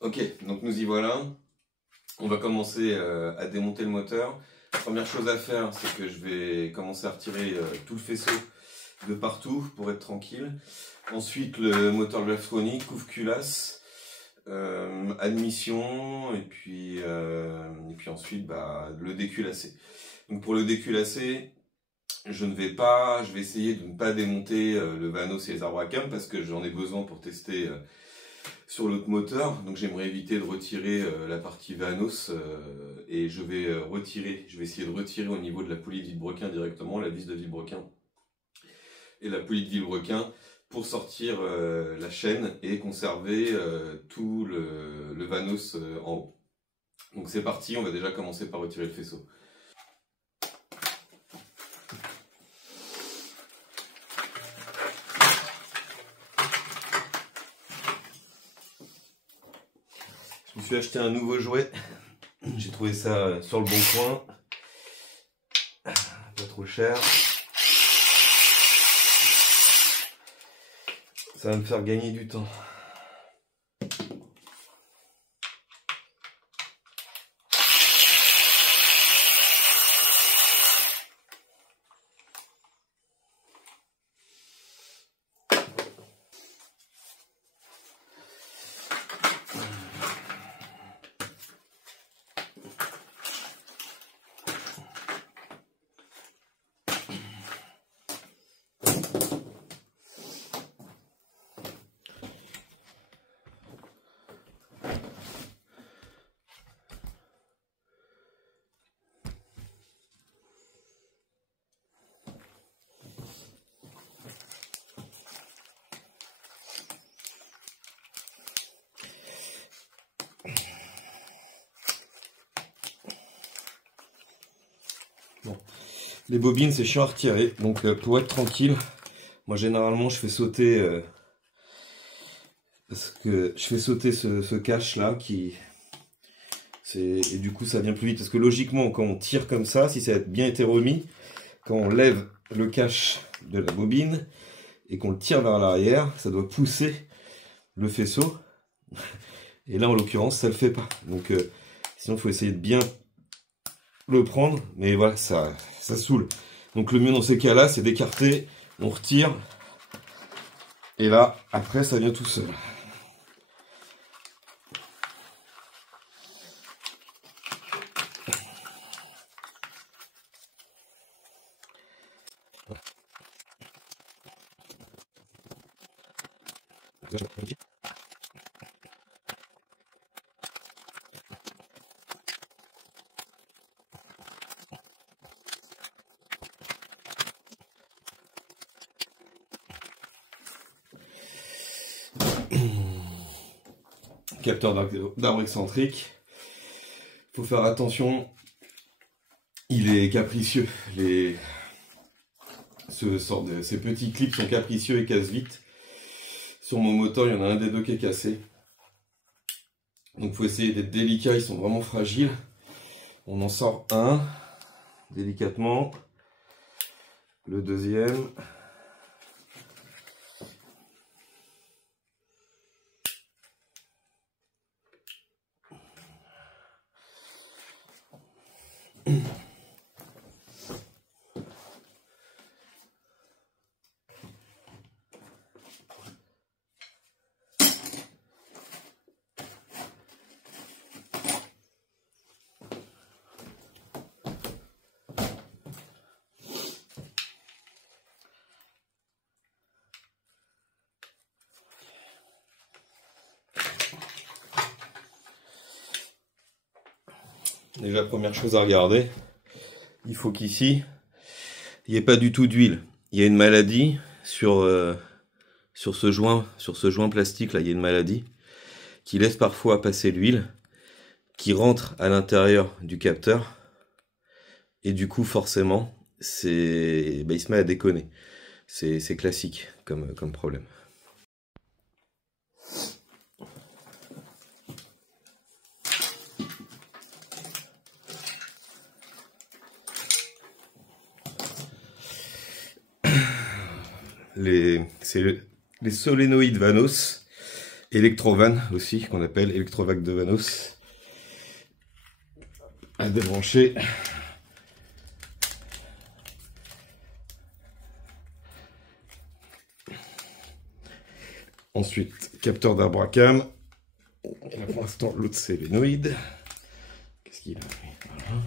Ok, donc nous y voilà. On va commencer à démonter le moteur. Première chose à faire, c'est que je vais commencer à retirer tout le faisceau de partout pour être tranquille. Ensuite, le moteur Valvetronic, couve culasse, admission, et puis ensuite le déculasser. Donc pour le déculasser, je vais essayer de ne pas démonter le Vanos et les arbres à cam parce que j'en ai besoin pour tester sur l'autre moteur. Donc j'aimerais éviter de retirer la partie Vanos et je vais essayer de retirer au niveau de la poulie de vilebrequin directement, la vis de vilebrequin et la poulie de vilebrequin pour sortir la chaîne et conserver tout le Vanos en haut. Donc c'est parti, on va déjà commencer par retirer le faisceau. Je me suis acheté un nouveau jouet, j'ai trouvé ça sur le bon coin, pas trop cher. Ça va me faire gagner du temps. Bon. Les bobines, c'est chiant à retirer, donc pour être tranquille, moi généralement je fais sauter ce cache là et du coup ça vient plus vite parce que logiquement quand on tire comme ça, si ça a bien été remis, quand on lève le cache de la bobine et qu'on le tire vers l'arrière, ça doit pousser le faisceau et là en l'occurrence ça le fait pas, donc sinon il faut essayer de bien le prendre, mais voilà, ça saoule. Donc le mieux dans ces cas-là, c'est d'écarter, on retire, et là, après, ça vient tout seul. Capteur d'arbre excentrique, faut faire attention, il est capricieux, ces petits clips sont capricieux et cassent vite. Sur mon moteur, il y en a un des deux qui est cassé, donc il faut essayer d'être délicat, ils sont vraiment fragiles. On en sort un délicatement, le deuxième. Déjà, première chose à regarder, il faut qu'ici, il n'y ait pas du tout d'huile. Il y a une maladie sur ce joint plastique là, il y a une maladie qui laisse parfois passer l'huile, qui rentre à l'intérieur du capteur, et du coup forcément, il se met à déconner. C'est classique comme problème. les solénoïdes Vanos, Electrovan aussi, qu'on appelle Electrovac de Vanos, à débrancher. Ensuite, capteur d'Abracam. Et là, pour l'instant, l'autre solénoïde. Qu'est-ce qu'il a? Voilà.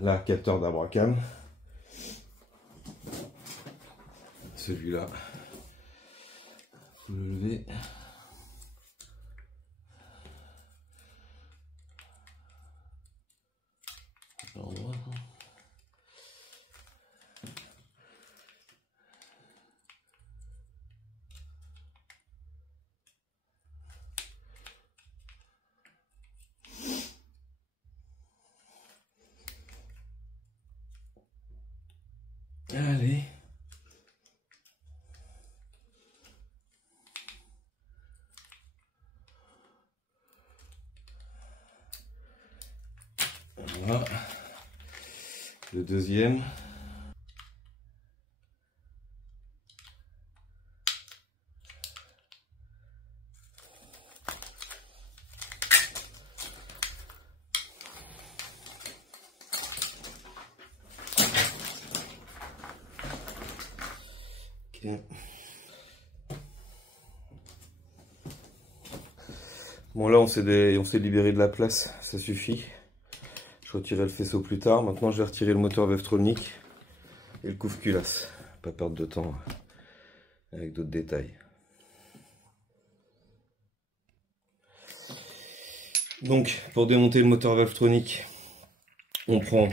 Là, capteur d'Abracam. Celui-là, faut le lever. Allez. Voilà. Le deuxième. Okay. Bon là on s'est libéré de la place, ça suffit. Je retirerai le faisceau plus tard. Maintenant je vais retirer le moteur Vevtronic et le couve culasse. Pas perdre de temps avec d'autres détails. Donc pour démonter le moteur Vevtronic, on prend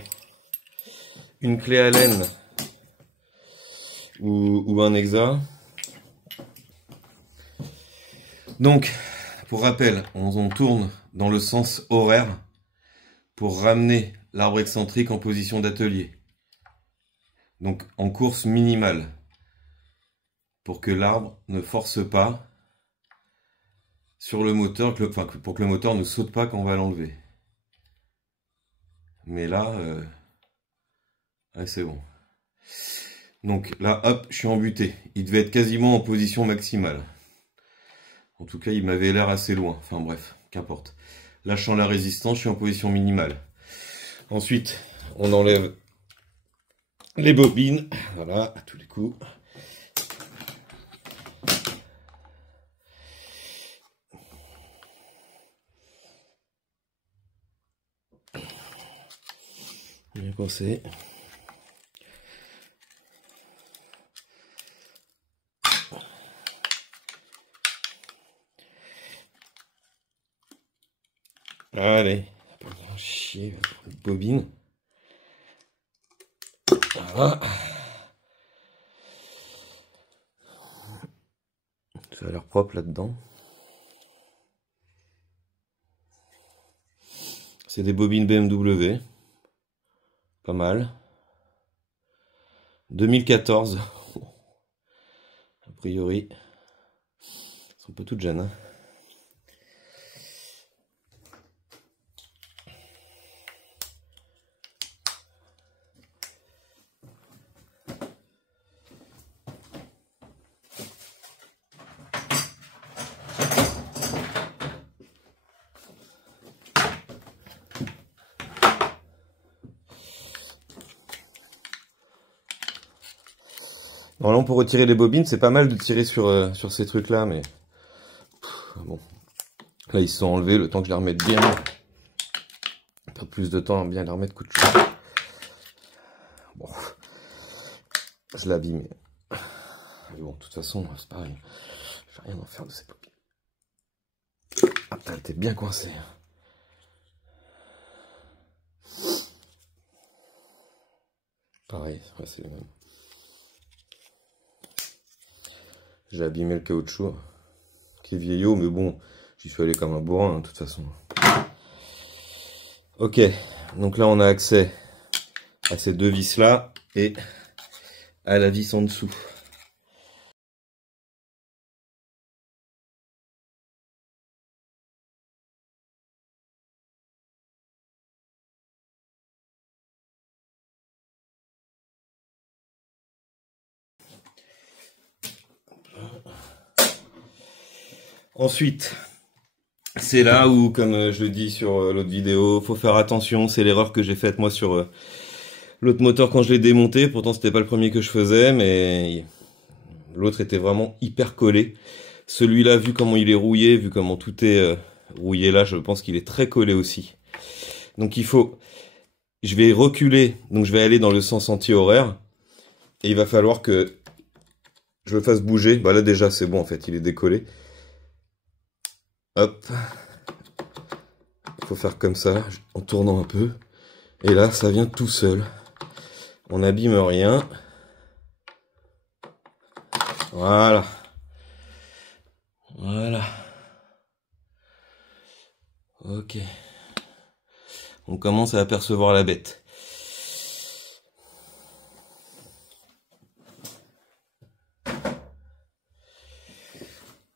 une clé Allen ou un hexa. Donc pour rappel, on tourne dans le sens horaire pour ramener l'arbre excentrique en position d'atelier. Donc en course minimale, pour que l'arbre ne force pas sur le moteur, pour que le moteur ne saute pas quand on va l'enlever. Mais là, ouais, c'est bon. Donc là, hop, je suis embuté. Il devait être quasiment en position maximale. En tout cas, il m'avait l'air assez loin. Enfin bref, qu'importe. Lâchant la résistance, je suis en position minimale. Ensuite, on enlève les bobines. Voilà, à tous les coups. Bien coincé. Allez, pas grand chier, une bobine. Voilà. Ça a l'air propre là-dedans. C'est des bobines BMW. Pas mal. 2014. A priori. Elles sont pas toutes jeunes. Hein. Normalement, pour retirer les bobines, c'est pas mal de tirer sur ces trucs-là, mais bon. Là, ils se sont enlevés, le temps que je les remette bien. Pas plus de temps à bien les remettre, coup de chaud. Bon. Je l'abîme. Mais bon, de toute façon, c'est pareil. Je vais rien en faire de ces bobines. Ah putain, elle était bien coincée. Pareil, ouais, c'est les mêmes. J'ai abîmé le caoutchouc, qui est vieillot, mais bon, j'y suis allé comme un bourrin, hein, de toute façon. Ok, donc là on a accès à ces deux vis là et à la vis en dessous. Ensuite, c'est là où, comme je le dis sur l'autre vidéo, faut faire attention. C'est l'erreur que j'ai faite moi sur l'autre moteur quand je l'ai démonté. Pourtant, c'était pas le premier que je faisais, mais l'autre était vraiment hyper collé. Celui-là, vu comment il est rouillé, vu comment tout est rouillé là, je pense qu'il est très collé aussi. Donc il faut... Je vais reculer, donc je vais aller dans le sens anti-horaire. Et il va falloir que je le fasse bouger. Bah là déjà c'est bon en fait, il est décollé. Hop. Il faut faire comme ça, en tournant un peu. Et là, ça vient tout seul. On n'abîme rien. Voilà. Voilà. Ok. On commence à apercevoir la bête.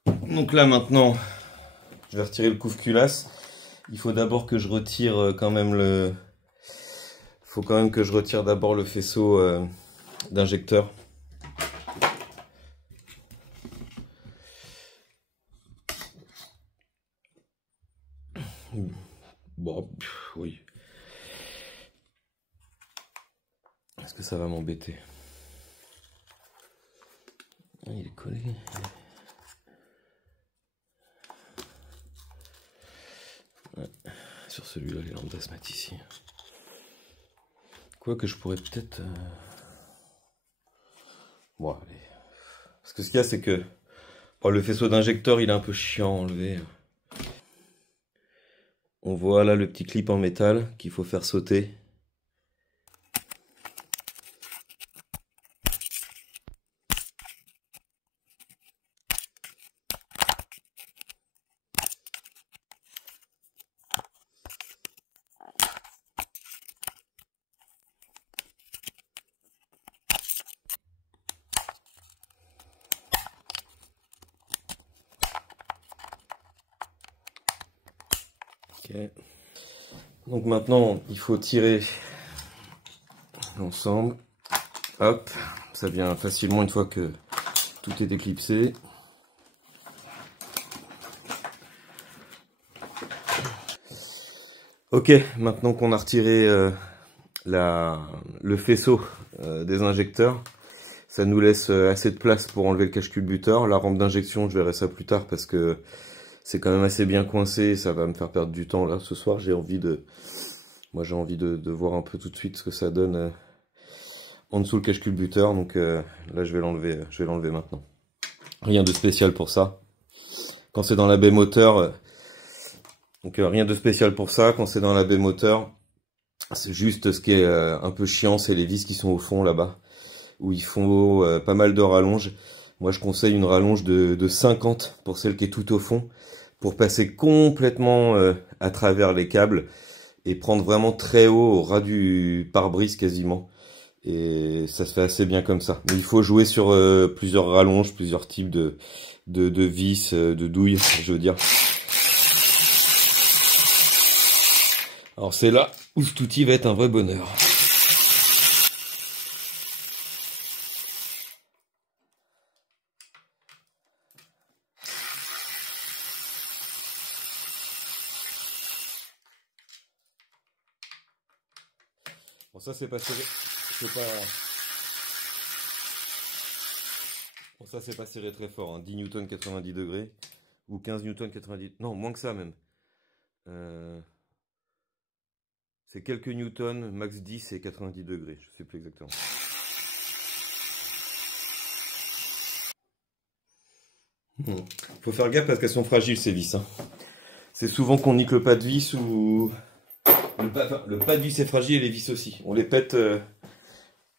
Donc là maintenant, je vais retirer le couve-culasse. Il faut d'abord que je retire quand même le... Faut quand même que je retire d'abord le faisceau d'injecteur. Bon, oui. Est-ce que ça va m'embêter? Ah, il est collé. Ouais. Sur celui-là, les lambdas se mettent ici. Quoi que je pourrais peut-être... Bon, allez. Parce que ce qu'il y a, c'est que le faisceau d'injecteur, il est un peu chiant à enlever. On voit là le petit clip en métal qu'il faut faire sauter. Okay. Donc maintenant, il faut tirer l'ensemble. Hop, ça vient facilement une fois que tout est éclipsé. Ok, maintenant qu'on a retiré le faisceau des injecteurs, ça nous laisse assez de place pour enlever le cache-culbuteur. La rampe d'injection, je verrai ça plus tard parce que c'est quand même assez bien coincé et ça va me faire perdre du temps là ce soir. J'ai envie de voir un peu tout de suite ce que ça donne en dessous le cache-culbuteur. Donc là je vais l'enlever maintenant. Rien de spécial pour ça. Quand c'est dans la baie moteur, donc rien de spécial pour ça. Quand c'est dans la baie moteur, c'est juste ce qui est un peu chiant, c'est les vis qui sont au fond là-bas, où il faut pas mal de rallonge. Moi je conseille une rallonge de 50 pour celle qui est tout au fond, pour passer complètement à travers les câbles et prendre vraiment très haut au ras du pare-brise quasiment. Et ça se fait assez bien comme ça. Mais il faut jouer sur plusieurs rallonges, plusieurs types de vis, de douilles, je veux dire. Alors c'est là où cet outil va être un vrai bonheur. Bon ça c'est pas serré, c'est pas... Bon ça c'est pas serré très fort, hein. 10 Newton 90 degrés, ou 15 Newton 90... Non, moins que ça même. C'est quelques newtons, max 10 et 90 degrés, je sais plus exactement. Faut faire gaffe parce qu'elles sont fragiles ces vis, hein. C'est souvent qu'on nique le pas de vis ou... Le pas de vis est fragile et les vis aussi. On les pète...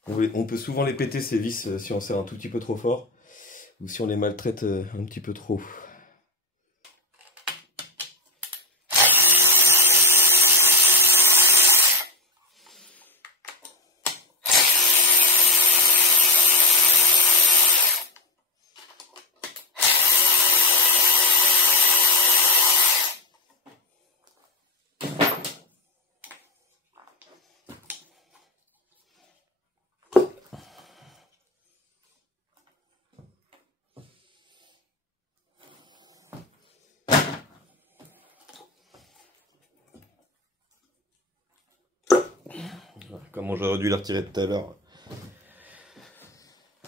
on peut souvent les péter ces vis si on serre un tout petit peu trop fort. Ou si on les maltraite un petit peu trop. comment j'aurais dû la retirer tout à l'heure.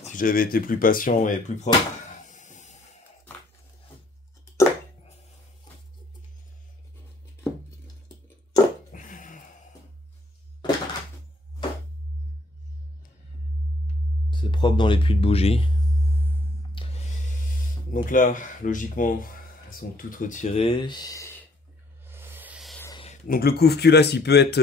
Si j'avais été plus patient et plus propre. C'est propre dans les puits de bougie. Donc là, logiquement, elles sont toutes retirées. Donc le couve culasse, il peut être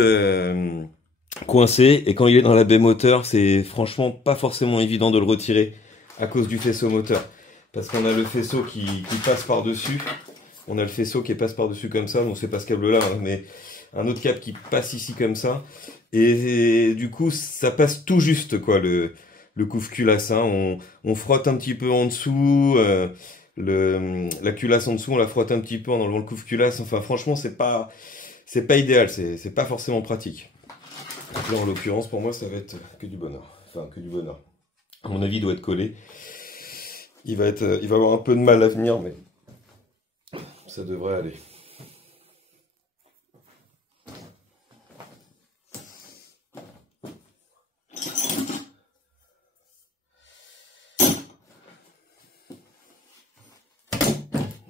coincé. Et quand il est dans la baie moteur, c'est franchement pas forcément évident de le retirer à cause du faisceau moteur. Parce qu'on a le faisceau qui passe par-dessus. On a le faisceau qui passe par-dessus comme ça. Bon, c'est pas ce câble-là, hein, mais un autre câble qui passe ici comme ça. Et du coup, ça passe tout juste, quoi, le couve culasse, hein. On frotte un petit peu en dessous, la culasse en dessous, on la frotte un petit peu en enlevant le couve culasse. Enfin, franchement, c'est pas idéal, c'est pas forcément pratique. Donc là, en l'occurrence, pour moi, ça va être que du bonheur. Enfin, que du bonheur. À mon avis, il doit être collé. Il va avoir un peu de mal à venir, mais ça devrait aller.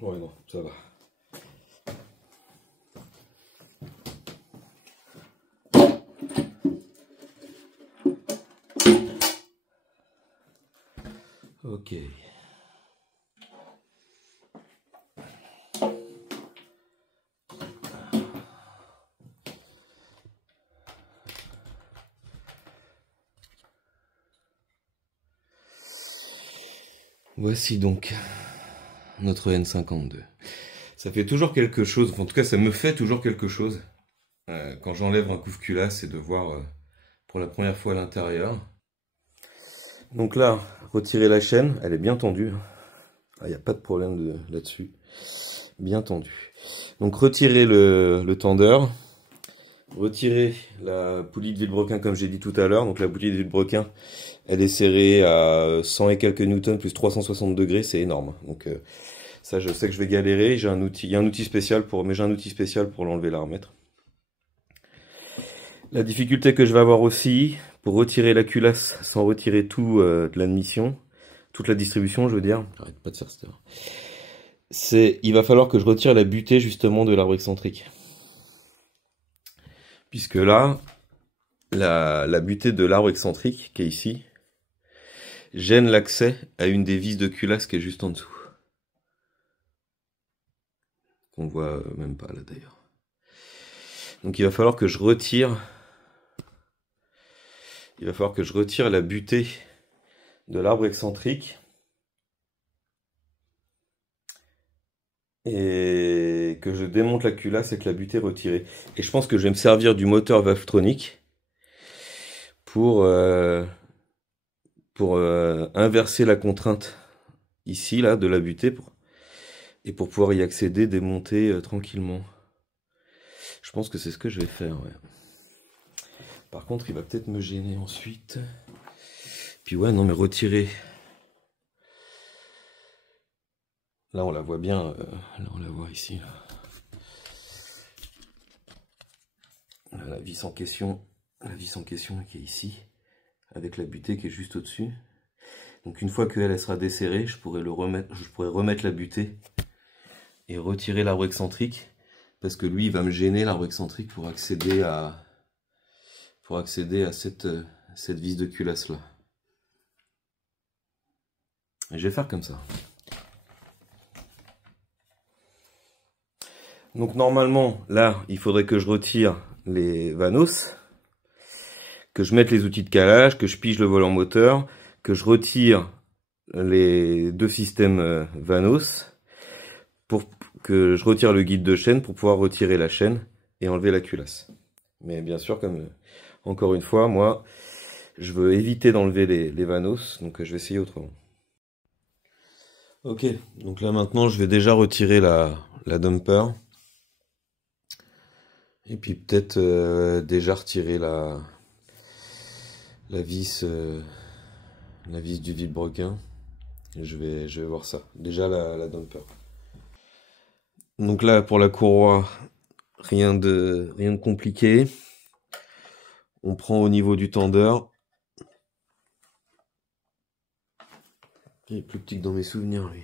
Ouais, non, ça va. Ok. Voici donc notre N52. Ça fait toujours quelque chose, en tout cas ça me fait toujours quelque chose quand j'enlève un couve culasse et de voir pour la première fois à l'intérieur. Donc là, retirer la chaîne, elle est bien tendue. Il n'y a pas de problème là-dessus. Bien tendue. Donc retirer le tendeur. Retirer la poulie de vilebrequin comme j'ai dit tout à l'heure. Donc la poulie de vilebrequin, elle est serrée à 100 et quelques newtons plus 360 degrés, c'est énorme. Donc ça, je sais que je vais galérer. J'ai un outil, il y a un outil spécial pour, mais j'ai un outil spécial pour l'enlever et la remettre. La difficulté que je vais avoir aussi pour retirer la culasse sans retirer tout de l'admission, toute la distribution, je veux dire. J'arrête pas de faire cette heure. Il va falloir que je retire la butée justement de l'arbre excentrique. Puisque là, la butée de l'arbre excentrique qui est ici gêne l'accès à une des vis de culasse qui est juste en dessous. Qu'on voit même pas là d'ailleurs. Donc il va falloir que je retire. Il va falloir que je retire la butée de l'arbre excentrique. Et que je démonte la culasse avec la butée retirée. Et je pense que je vais me servir du moteur Valvetronic pour inverser la contrainte ici, là, de la butée, et pour pouvoir y accéder, démonter tranquillement. Je pense que c'est ce que je vais faire, ouais. Par contre, il va peut-être me gêner ensuite. Puis ouais, non mais retirer. Là, on la voit bien. Là, on la voit ici. Là, la vis en question qui est ici, avec la butée qui est juste au-dessus. Donc une fois qu'elle sera desserrée, je pourrais remettre la butée et retirer l'arbre excentrique, parce que lui, il va me gêner l'arbre excentrique pour accéder à cette vis de culasse là. Et je vais faire comme ça. Donc normalement, là, il faudrait que je retire les vanos, que je mette les outils de calage, que je pige le volant moteur, que je retire les deux systèmes vanos, pour que je retire le guide de chaîne pour pouvoir retirer la chaîne et enlever la culasse. Mais bien sûr, comme encore une fois, moi, je veux éviter d'enlever les vanos, donc je vais essayer autrement. Ok, donc là maintenant, je vais déjà retirer la dumper. Et puis peut-être déjà retirer la vis du vilebrequin. Je vais voir ça. Déjà la dumper. Donc là pour la courroie, rien de compliqué. On prend au niveau du tendeur. Il est plus petit que dans mes souvenirs, lui.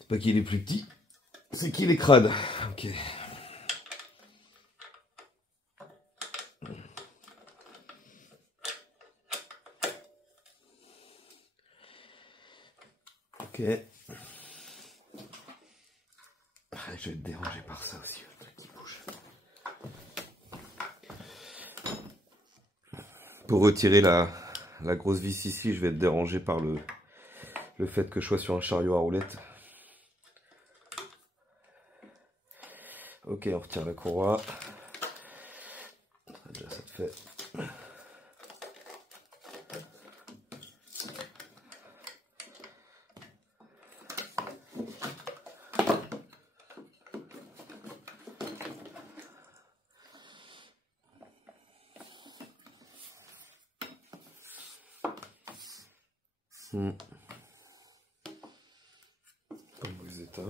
C'est pas qu'il est plus petit, c'est qu'il est crade. Ok. Ok. Je vais être dérangé par ça aussi, le truc qui bouge. Pour retirer la grosse vis ici, je vais être dérangé par le fait que je sois sur un chariot à roulettes. Ok, on retire la courroie. Déjà, ça te fait. Comme vous êtes,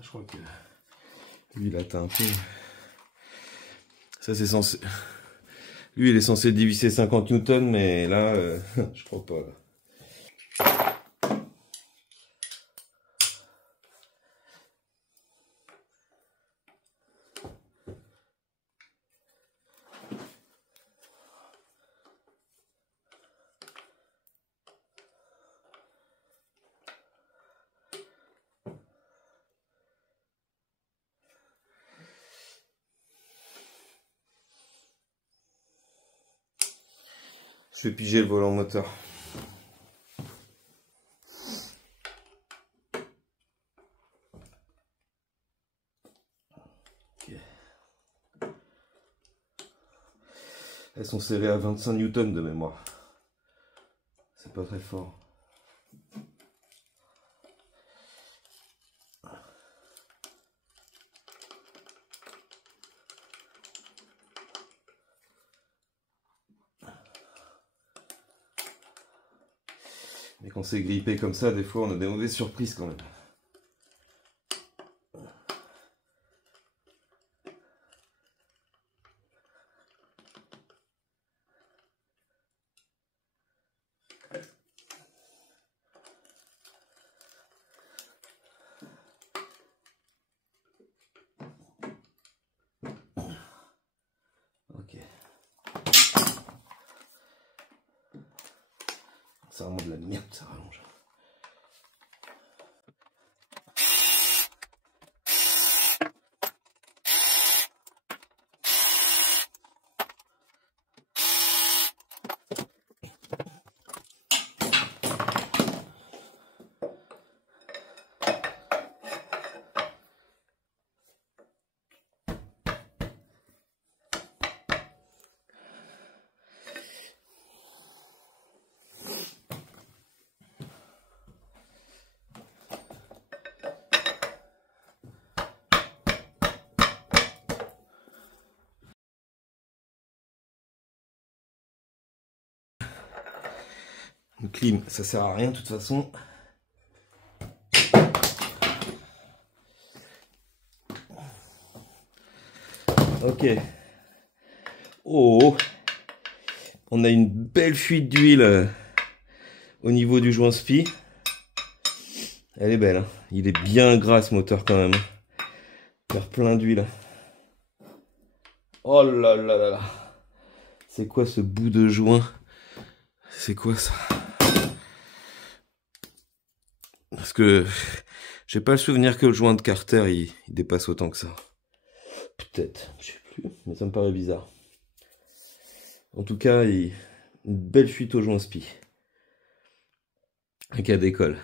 je crois que lui il atteint un peu. Ça c'est censé. Lui il est censé diviser 50 newtons, mais là je crois pas. Là. Je vais piger le volant moteur. Okay. Elles sont serrées à 25 newtons de mémoire. C'est pas très fort. Mais quand c'est grippé comme ça, des fois on a des mauvaises surprises quand même. Ok. C'est vraiment de la merde, ça rallonge. Le clim, ça sert à rien de toute façon. Ok. Oh, on a une belle fuite d'huile au niveau du joint spi. Elle est belle, hein. Il est bien gras ce moteur quand même. Faire plein d'huile. Oh là là là là. C'est quoi ce bout de joint? C'est quoi ça? Parce que j'ai pas le souvenir que le joint de Carter il dépasse autant que ça. Peut-être, je sais plus, mais ça me paraît bizarre. En tout cas, une belle fuite au joint spi. Un cas d'école.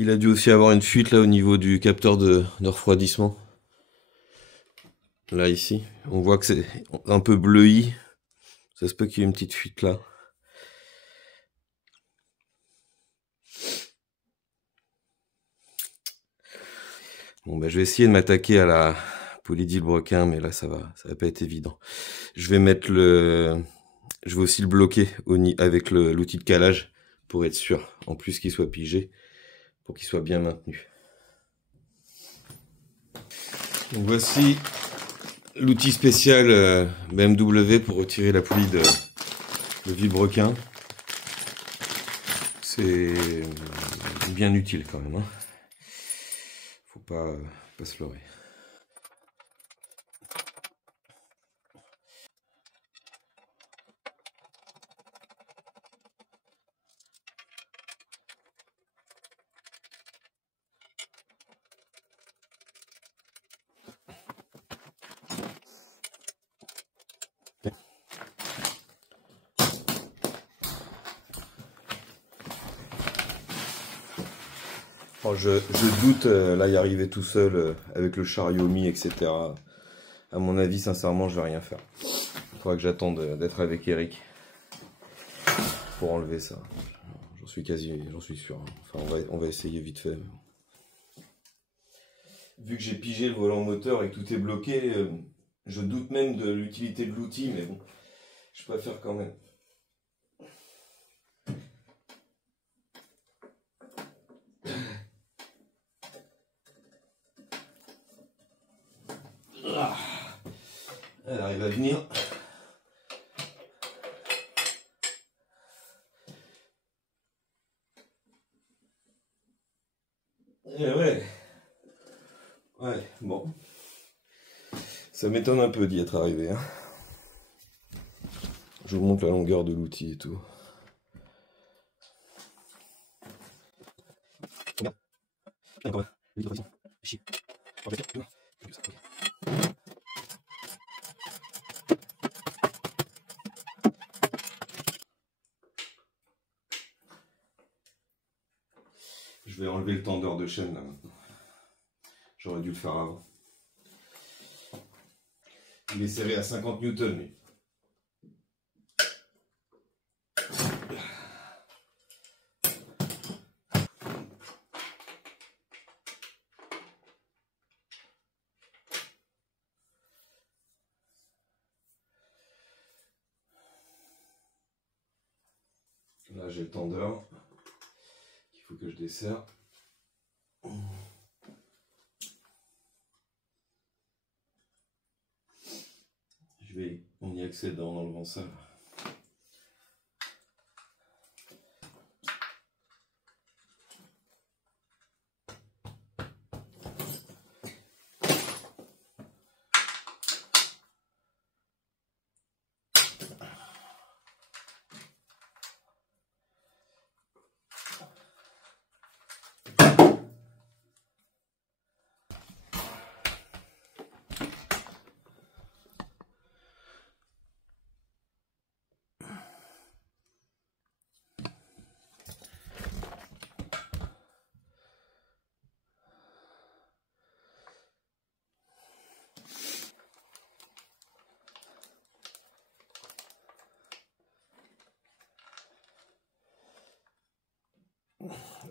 Il a dû aussi avoir une fuite là au niveau du capteur de refroidissement. Là ici, on voit que c'est un peu bleui. Ça se peut qu'il y ait une petite fuite là. Bon bah je vais essayer de m'attaquer à la polydilbroquin, mais là ça va pas être évident. Je vais aussi le bloquer avec l'outil de calage pour être sûr, en plus qu'il soit pigé, pour qu'il soit bien maintenu. Donc voici l'outil spécial BMW pour retirer la poulie de vilebrequin. C'est bien utile quand même, hein. Faut pas se leurrer. Oh, je doute là y arriver tout seul avec le chariot mis, etc. À mon avis, sincèrement, je vais rien faire. Il faudra que j'attende d'être avec Eric pour enlever ça. J'en suis sûr. Enfin, on va essayer vite fait. Vu que j'ai pigé le volant moteur et que tout est bloqué, je doute même de l'utilité de l'outil, mais bon, je préfère quand même. Elle arrive à venir. Et ouais. Ouais, bon. Ça m'étonne un peu d'y être arrivé, hein. Je vous montre la longueur de l'outil et tout. Je vais enlever le tendeur de chaîne là maintenant. J'aurais dû le faire avant. Il est serré à 50 newtons, mais... Là j'ai le tendeur qu'il faut que je desserre. On y accède en enlevant ça.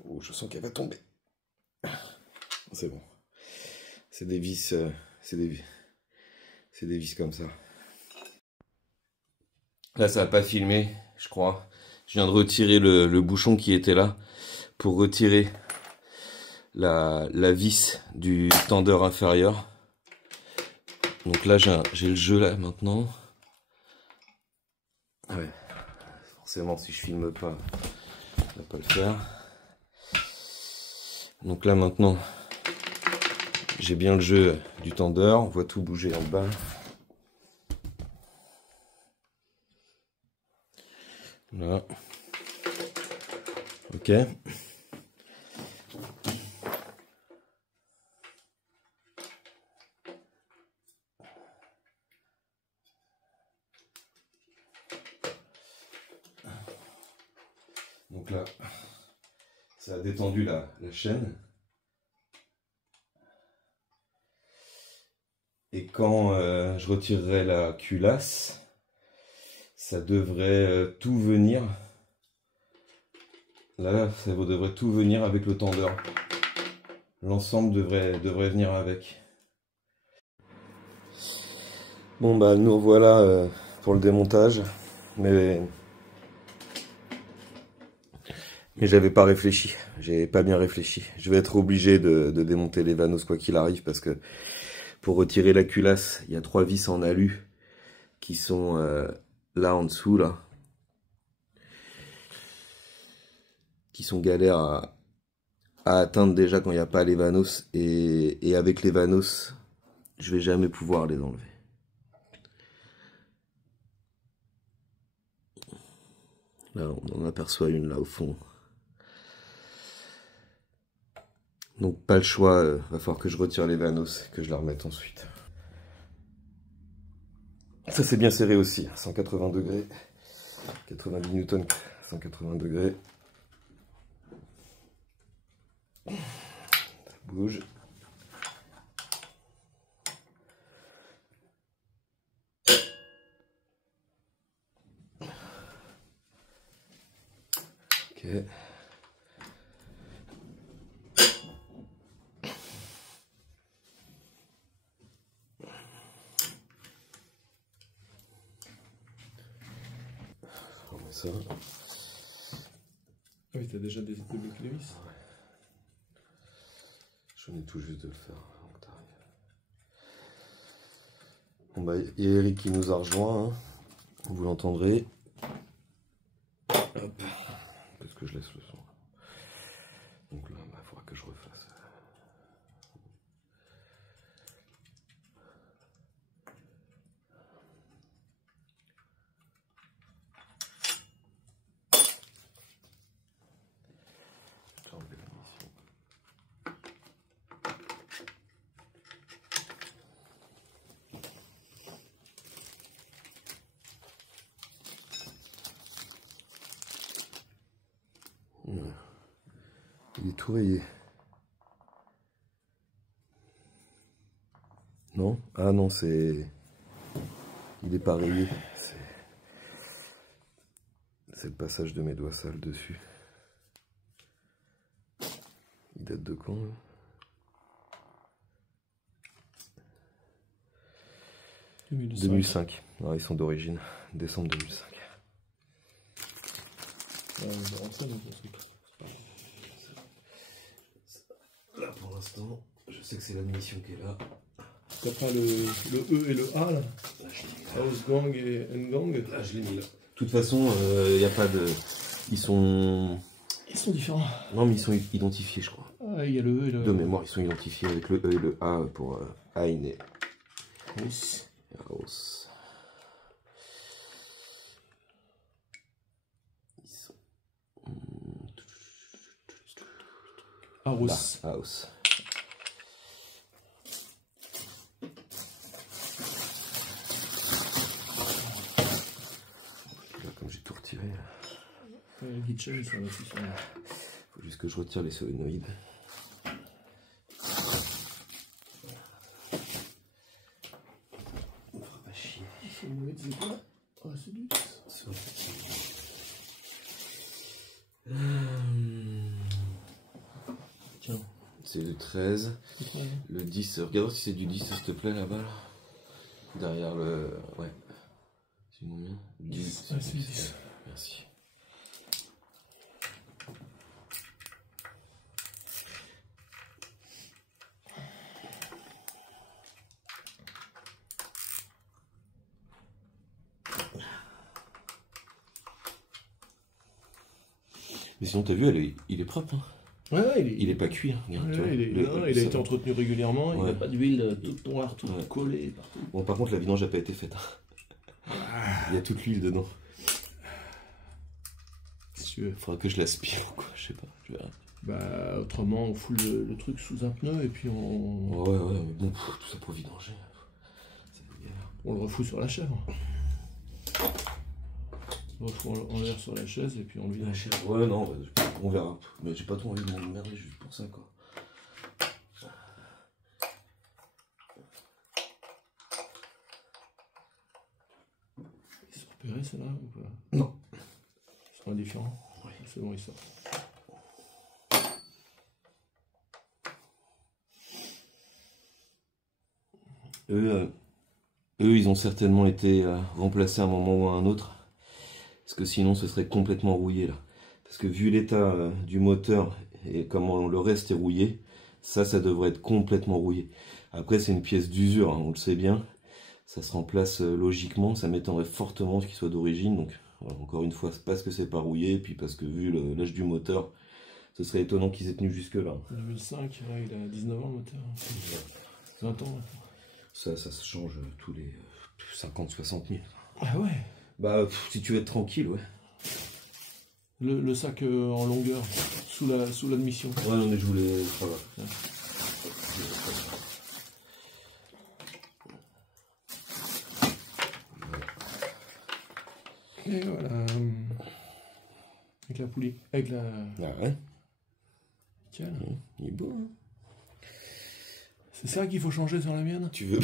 Oh, je sens qu'elle va tomber. C'est bon. C'est des vis, c'est des vis comme ça. Là, ça n'a pas filmé, je crois. Je viens de retirer le bouchon qui était là pour retirer la vis du tendeur inférieur. Donc là, j'ai le jeu là maintenant. Ouais. Forcément, si je filme pas, ça va pas le faire. Donc là maintenant, j'ai bien le jeu du tendeur. On voit tout bouger en bas. Voilà. Ok. Donc là, Ça a détendu la chaîne. Et quand je retirerai la culasse, ça devrait tout venir. Là, ça devrait tout venir avec le tendeur. L'ensemble devrait venir avec. Bon bah nous revoilà pour le démontage. Mais j'avais pas réfléchi. J'ai pas bien réfléchi. Je vais être obligé de démonter les vanos quoi qu'il arrive parce que pour retirer la culasse, il y a 3 vis en alu qui sont là en dessous là. Qui sont galères à atteindre déjà quand il n'y a pas les vanos et avec les vanos je vais jamais pouvoir les enlever. Là on en aperçoit une là au fond. Donc pas le choix, va falloir que je retire les vanos et que je la remette ensuite. Ça c'est bien serré aussi, 180 degrés, 90 newtons, 180 degrés. Ça bouge. Ok. Ça. Ah oui, t'as déjà débloqué les vis. Ouais. Je venais tout juste de le faire. Bon bah, il y a Eric qui nous a rejoint, hein. Vous l'entendrez. Hop. Parce que je laisse le son. Donc là, il faudra que je refasse. Il est tout rayé. Non? Ah non, c'est... Il est pas rayé. C'est le passage de mes doigts sales dessus. Il date de quand là? 2005. Alors, ils sont d'origine. Décembre 2005. Là pour l'instant, je sais que c'est l'admission qui est là. T'as pas le E et le A là? House Gang et N-Gang? Là je l'ai mis là. De toute façon, il n'y a pas de... Ils sont différents. Non mais ils sont identifiés je crois. Ah, il y a le E et le... De mémoire, ils sont identifiés avec le E et le A pour Ein et House. House. Ils sont... House. Là, House. Là, comme j'ai tout retiré. Les Gitchen, ça va aussi sur là. Faut juste que je retire les solénoïdes. On fera pas chier. Les solénoïdes, c'est quoi? Oh, c'est du... Tiens. C'est le 13. Le 10. Regarde si c'est du 10, s'il te plaît, là-bas. Là. Derrière le... Ouais. C'est combien? 10. Ah, c'est 10. Merci. Mais sinon, t'as vu, il est propre. Hein. Ouais, il est pas cuit. Hein. Regarde, ouais, il a été entretenu régulièrement. Ouais. Il n'y a pas d'huile tout noire, tout collé partout. Bon, par contre, la vidange n'a pas été faite. Il y a toute l'huile dedans. Si tu veux. Faudra que je l'aspire ou quoi, je sais pas. Je verrai. Bah, autrement, on fout le truc sous un pneu et puis on. Ouais, mais bon, tout ça pour vidanger. On le refout sur la chèvre. Bon, faut en l'air sur la chaise et puis on lui Ouais, ouais, non, on verra. Mais j'ai pas trop envie de m'emmerder juste pour ça, quoi. Ils sont repérés, ceux-là, ou pas? Non. Ils sont indifférents. Oui. C'est bon, ils sortent. Eux, ils ont certainement été remplacés à un moment ou à un autre. Parce que sinon, ce serait complètement rouillé, là. Parce que vu l'état du moteur et comment le reste est rouillé, ça devrait être complètement rouillé. Après, c'est une pièce d'usure, hein, on le sait bien. Ça se remplace logiquement, ça m'étonnerait fortement qu'il soit d'origine. Donc, voilà, encore une fois, parce que c'est pas rouillé, et puis parce que vu l'âge du moteur, ce serait étonnant qu'ils aient tenu jusque-là. 2005, ouais, il a 19 ans le moteur. 20 ans maintenant. Ça se change tous les 50-60 000. Ah ouais. Bah, si tu veux être tranquille, ouais. Le sac en longueur, sous l'admission. Ouais, non, mais je voulais. Voilà. Et voilà. Avec la poulie. Avec la. Ah ouais. Tiens. Il est beau, hein. C'est ça qu'il faut changer sur la mienne? Tu veux.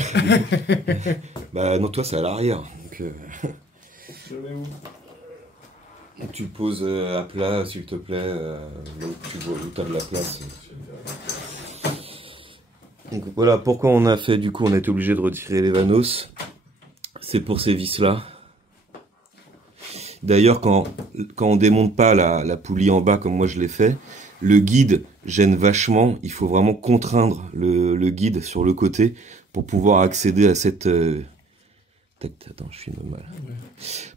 Bah, non, toi, c'est à l'arrière. Donc, Je mets où? tu le poses à plat, s'il te plaît. Donc, tu vois où t'as de la place. Donc, voilà pourquoi on a fait, du coup, on a été obligé de retirer les vanos. C'est pour ces vis-là. D'ailleurs, quand on démonte pas la poulie en bas, comme moi je l'ai fait, le guide gêne vachement. Il faut vraiment contraindre le guide sur le côté pour pouvoir accéder à cette... Attends, je filme mal. Ouais.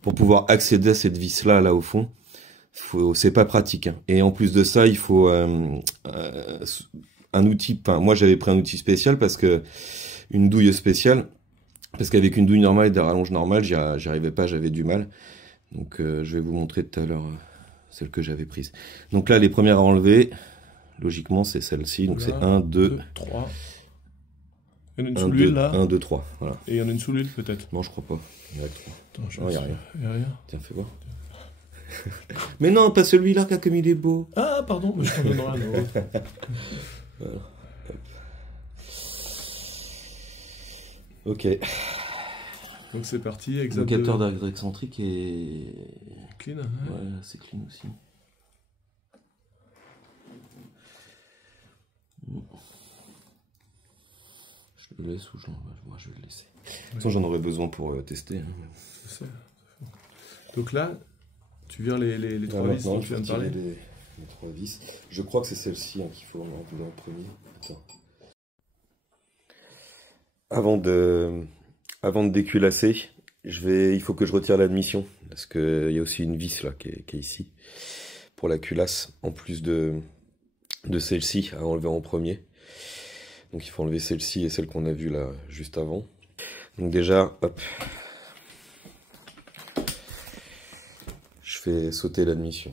Pour pouvoir accéder à cette vis-là, là au fond, c'est pas pratique, hein. Et en plus de ça, il faut un outil... Enfin, moi j'avais pris un outil spécial parce que... Une douille spéciale. Parce qu'avec une douille normale et des rallonges normales, j'y arrivais pas, j'avais du mal. Donc je vais vous montrer tout à l'heure celle que j'avais prise. Donc là, les premières à enlever, logiquement, c'est celle-ci. Donc c'est 1, 2, 3. Il y en a une sous l'huile là. 1, 2, 3. Voilà. Et il y en a une sous l'huile peut-être. Non, je crois pas. Il y en a que 3. Attends, je Non, il n'y a rien. Il y a rien. Tiens, fais voir. Mais non, pas celui-là, comme il est beau. Ah, pardon, mais je t'en donnerai un autre. Voilà. Ok. Donc c'est parti. Le capteur d'arc excentrique est clean. Hein. Ouais, c'est clean aussi. Je le laisse ou je l'enlève? Moi, je vais le laisser. De toute façon, j'en aurais besoin pour tester. Hein. Donc là, tu vires les trois vis dont tu viens de parler. Les trois vis. Je crois que c'est celle-ci hein, qu'il faut enlever en premier. Attends. Avant de déculasser, il faut que je retire l'admission. Parce qu'il y a aussi une vis là qui est ici. Pour la culasse, en plus de celle-ci à enlever en premier. Donc il faut enlever celle-ci et celle qu'on a vue là juste avant. Donc déjà, hop. Je fais sauter l'admission.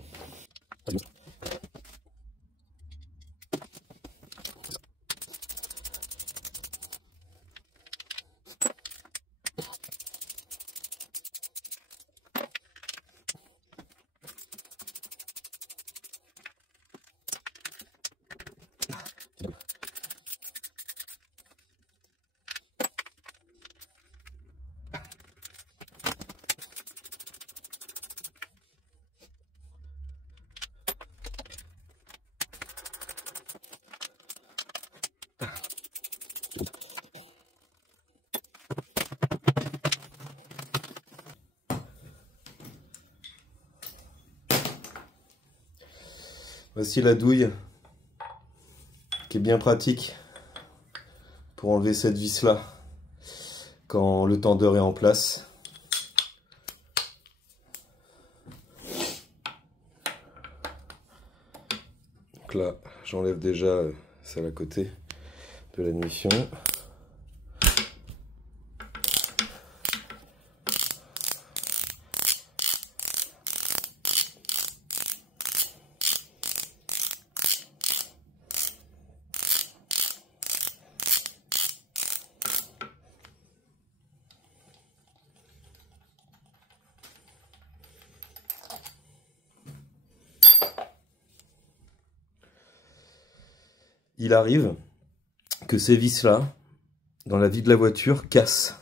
Voici la douille qui est bien pratique pour enlever cette vis là quand le tendeur est en place. Donc là j'enlève déjà celle à côté de l'admission. il arrive que ces vis-là, dans la vie de la voiture, cassent.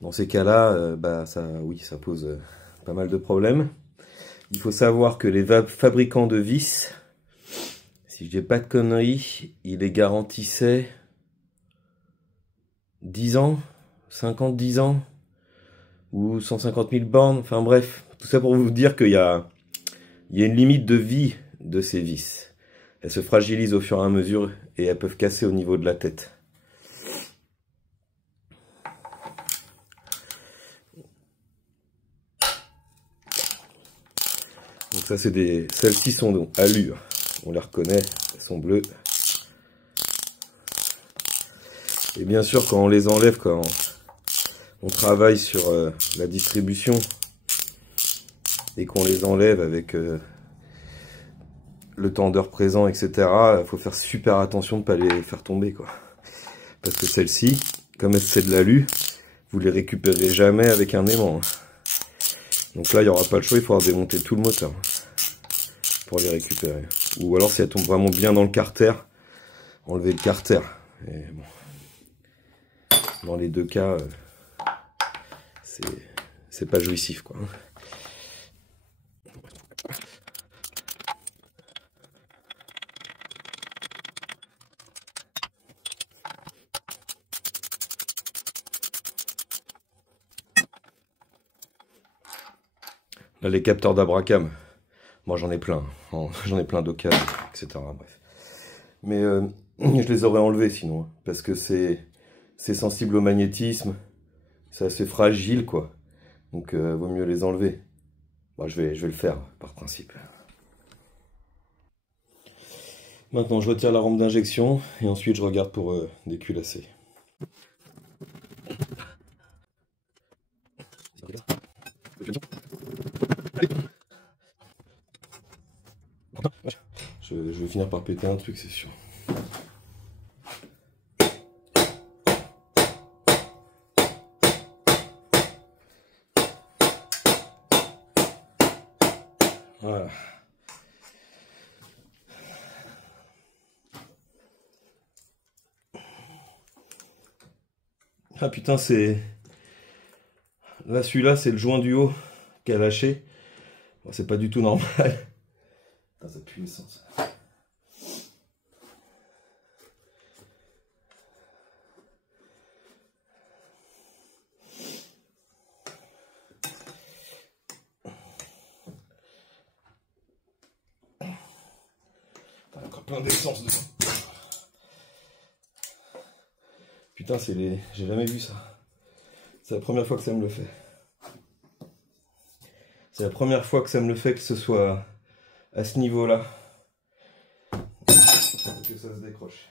Dans ces cas-là, ça pose pas mal de problèmes. Il faut savoir que les fabricants de vis, si je dis pas de conneries, ils les garantissaient 10 ans, 10 ans, ou 150 000 bornes, enfin bref, tout ça pour vous dire qu'il y a une limite de vie de ces vis. Elles se fragilisent au fur et à mesure et elles peuvent casser au niveau de la tête. Donc ça c'est celles-ci sont donc allure, on les reconnaît, elles sont bleues. Et bien sûr quand on les enlève, quand on travaille sur la distribution et qu'on les enlève avec le tendeur présent, etc., il faut faire super attention de ne pas les faire tomber, quoi. Parce que celles-ci, comme c'est de l'alu, vous les récupérez jamais avec un aimant. Donc là, il n'y aura pas le choix, il faudra démonter tout le moteur pour les récupérer. Ou alors, si elles tombent vraiment bien dans le carter, enlever le carter. Et bon. Dans les deux cas, c'est pas jouissif, quoi. Là, les capteurs d'Abracam, moi j'en ai plein, j'en ai plein d'occasions, etc. Bref. Mais je les aurais enlevés sinon, hein, parce que c'est sensible au magnétisme, c'est assez fragile, quoi. Donc vaut mieux les enlever. Bon, je vais le faire par principe. Maintenant je retire la rampe d'injection et ensuite je regarde pour déculasser. Je vais finir par péter un truc, c'est sûr. Voilà. Ah putain, c'est... Là, celui-là, c'est le joint du haut qui a lâché. Bon, c'est pas du tout normal. Putain, ça pue l'essence. Encore plein d'essence dedans. Putain, c'est les... J'ai jamais vu ça. C'est la première fois que ça me le fait. C'est la première fois que ça me le fait, que ce soit à ce niveau-là. Que ça se décroche.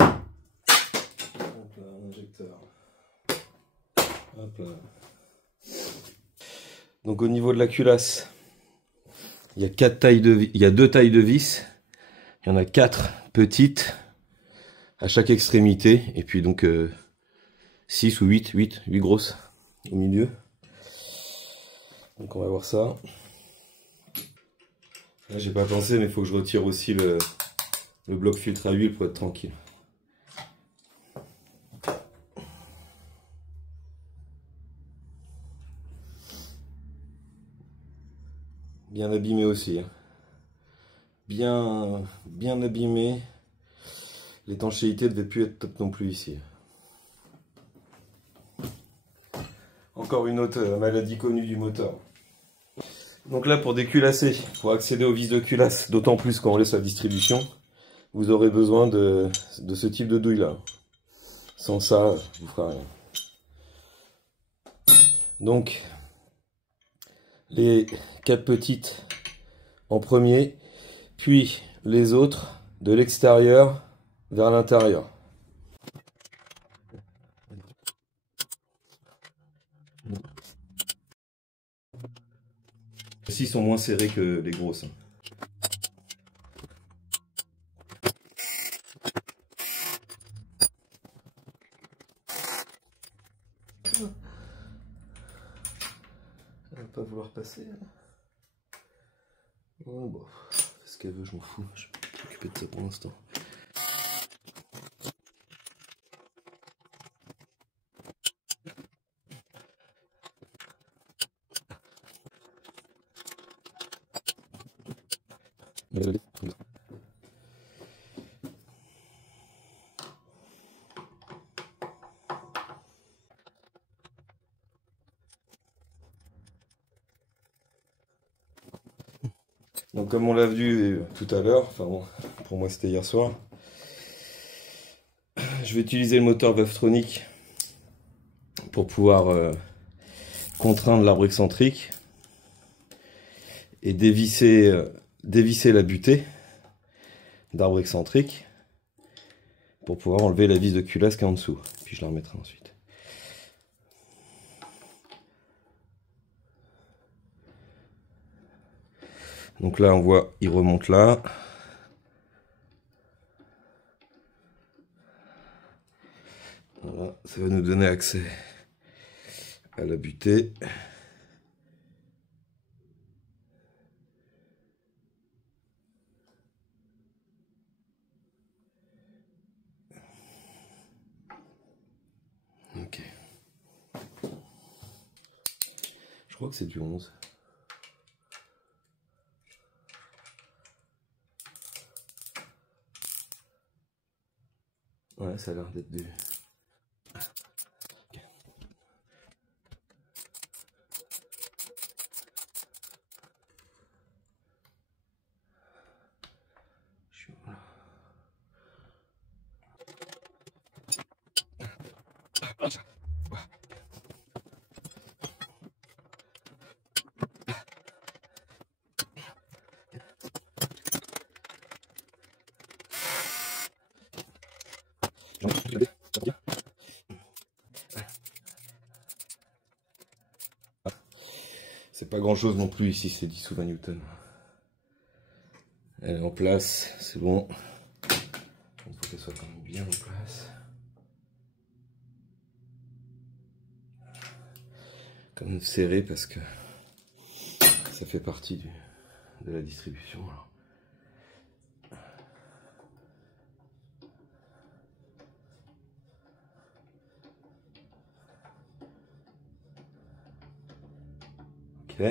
Hop là, un injecteur. Hop là. Donc au niveau de la culasse, il y a deux tailles de vis. Il y en a 4 petites à chaque extrémité. Et puis donc 6 ou 8 grosses au milieu. Donc on va voir ça. Là j'ai pas pensé, mais il faut que je retire aussi le bloc filtre à huile pour être tranquille. Bien abîmé aussi, hein. Bien abîmé. L'étanchéité devait plus être top non plus ici. Encore une autre maladie connue du moteur. Donc là, pour déculasser, pour accéder aux vis de culasse, d'autant plus quand on laisse la distribution, vous aurez besoin de ce type de douille là. Sans ça, vous ne ferez rien. Donc, les 4 petites en premier, puis les autres de l'extérieur vers l'intérieur. Celles-ci sont moins serrées que les grosses. pas vouloir passer. Oh, bon, fais ce qu'elle veut, je m'en fous. Je vais m'occuper de ça pour l'instant. Donc comme on l'a vu tout à l'heure, enfin bon, pour moi c'était hier soir, je vais utiliser le moteur Valvetronic pour pouvoir contraindre l'arbre excentrique et dévisser la butée d'arbre excentrique pour pouvoir enlever la vis de culasse qui est en dessous. Puis je la remettrai ensuite. Donc là on voit, il remonte là. Voilà, ça va nous donner accès à la butée. Ok. Je crois que c'est du 11. Ouais, ça a l'air d'être du... Okay. Voilà. C'est pas grand chose non plus ici, c'est 10 ou 20 newtons. Elle est en place, c'est bon. Il faut qu'elle soit quand même bien en place. Quand même serré parce que ça fait partie de la distribution. Alors. Ok.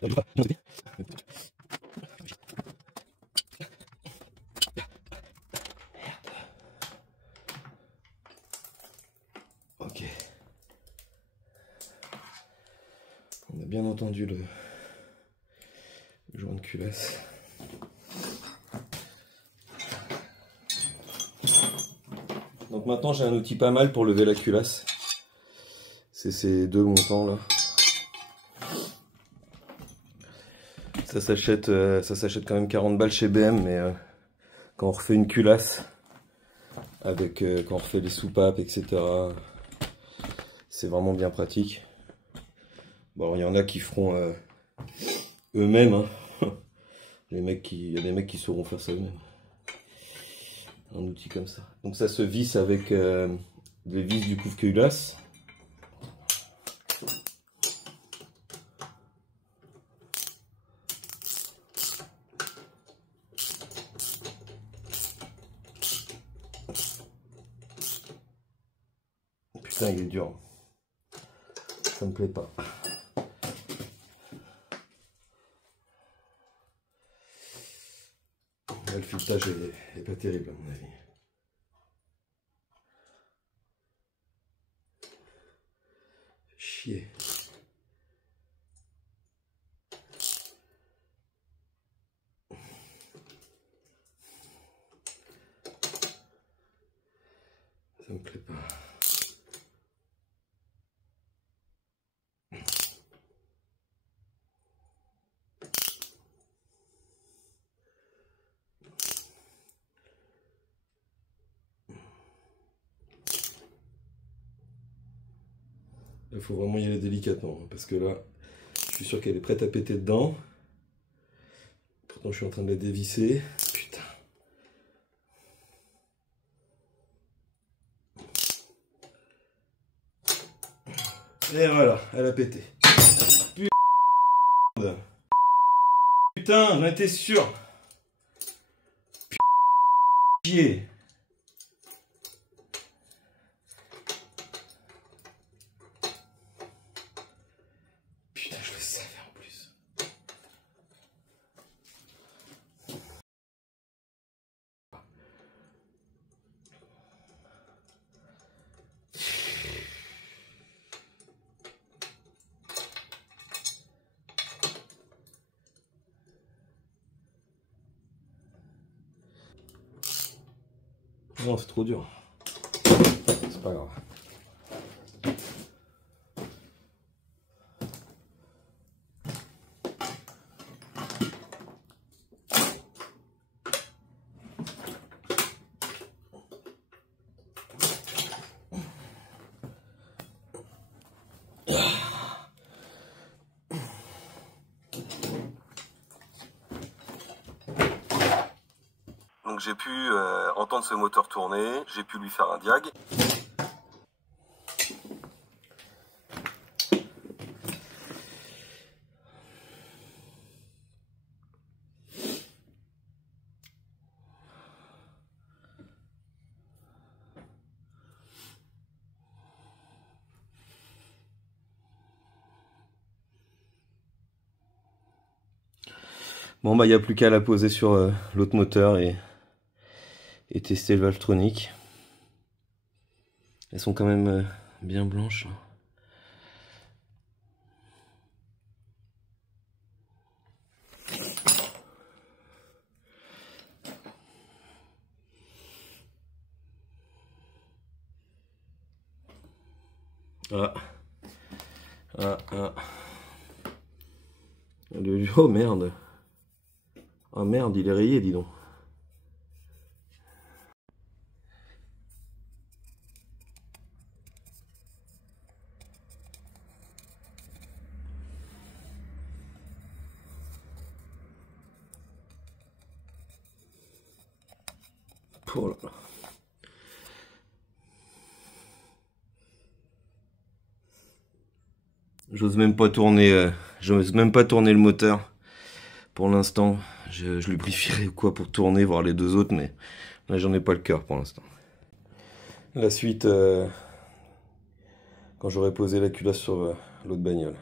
Voilà. Ok. On a bien entendu le joint de culasse. Donc maintenant j'ai un outil pas mal pour lever la culasse. C'est ces deux montants là. Ça s'achète quand même 40 balles chez BM, mais quand on refait une culasse, avec quand on refait les soupapes, etc., c'est vraiment bien pratique. Bon, il y en a qui feront eux-mêmes. Hein. Il y a des mecs qui sauront faire ça eux-mêmes. Un outil comme ça. Donc ça se visse avec les vis du couvre-culasse. Putain, il est dur. Ça me plaît pas. Là, le filetage est pas terrible à mon avis. chier. Ça me plaît pas. Il faut vraiment y aller délicatement, parce que là, je suis sûr qu'elle est prête à péter dedans. Pourtant, je suis en train de la dévisser. Putain. Et voilà, elle a pété. Putain, j'en étais sûr. Chier. Putain, je le savais en plus. Non, c'est trop dur. C'est pas grave. Donc j'ai pu entendre ce moteur tourner, j'ai pu lui faire un diag. Bon bah il n'y a plus qu'à la poser sur l'autre moteur et tester le Valvetronic. Elles sont quand même bien blanches. Ah. Ah, ah. Oh merde. Oh merde, il est rayé, dis donc. Oh là là. J'ose même pas tourner, le moteur pour l'instant. Je lui brieferai ou quoi pour tourner, voir les deux autres, mais là j'en ai pas le cœur pour l'instant. La suite, quand j'aurai posé la culasse sur l'autre bagnole.